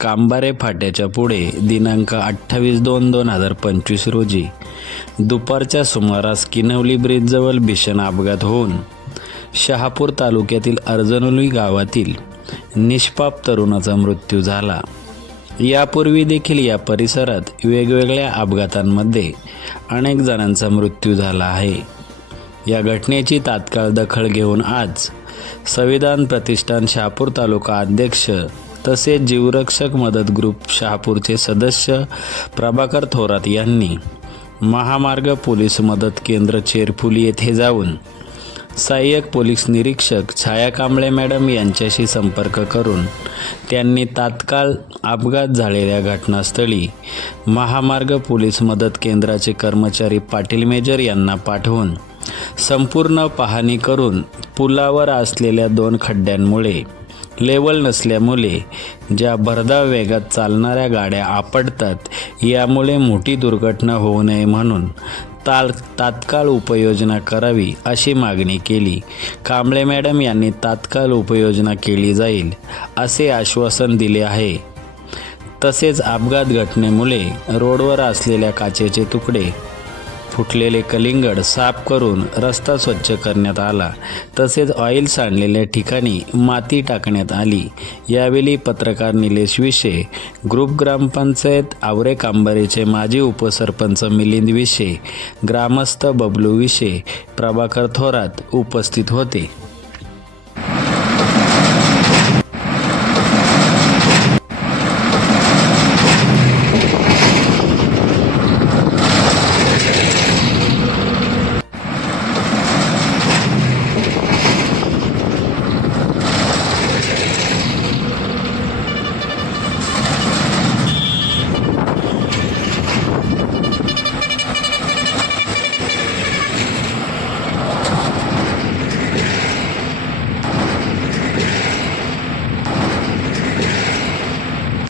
कांबारे फाट्याच्या पुढे दिनांक अठ्ठावीस दोन दोन हजार पंचवीस रोजी दुपारच्या सुमारास किनवली ब्रिजजवळ भीषण अपघात होऊन शहापूर तालुक्यातील अर्जनोली गावातील निष्पाप तरुणाचा मृत्यू झाला. यापूर्वी देखील या परिसरात वेगवेगळ्या अपघातांमध्ये अनेक जणांचा मृत्यू झाला आहे. या घटनेची तात्काळ दखल घेऊन आज संविधान प्रतिष्ठान शहापूर तालुका अध्यक्ष तसेच जीवरक्षक मदत ग्रुप शहापूरचे सदस्य प्रभाकर थोरात यांनी महामार्ग पोलीस मदत केंद्र चेरफुली येथे जाऊन सहाय्यक पोलीस निरीक्षक छाया कांबळे मॅडम यांच्याशी संपर्क करून त्यांनी तात्काळ अपघात झालेल्या घटनास्थळी महामार्ग पोलीस मदत केंद्राचे कर्मचारी पाटील मेजर यांना पाठवून संपूर्ण पाहणी करून पुलावर असलेल्या दोन खड्ड्यांमुळे लेवल नसल्यामुळे ज्या भरधाव वेगात चालणाऱ्या गाड्या आपडतात यामुळे मोठी दुर्घटना होऊ नये म्हणून ताल तात्काळ उपाययोजना करावी अशी मागणी केली. कांबळे मॅडम यांनी तात्काळ उपाययोजना केली जाईल असे आश्वासन दिले आहे. तसेच अपघात घटनेमुळे रोडवर असलेल्या काचेचे तुकडे फुटलेले कलिंगड साफ करून रस्ता स्वच्छ करण्यात आला. तसेच ऑइल सांडलेल्या ठिकाणी माती टाकण्यात आली. यावेळी पत्रकार निलेश विशे ग्रुप ग्रामपंचायत आवरे कांबरेचे माजी उपसरपंच मिलिंद विशे ग्रामस्थ बबलू विशे प्रभाकर थोरात उपस्थित होते.